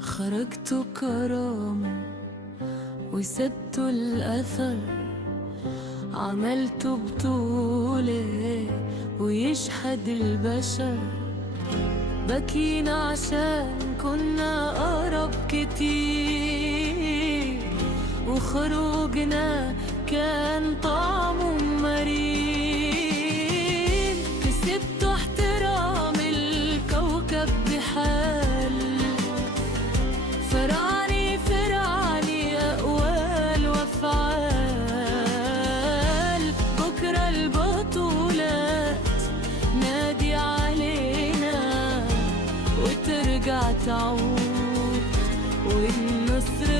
خرجت كرامة وسبت الأثر، عملت بطولة ويشهد البشر. بكينا عشان كنا أقرب كتير، وخروجنا كان طعمه مرير. كسبت احترام الكوكب بحال، فرعني أقوال وأفعال. بكرة البطولات نادي علينا وترجع تعود، والنصر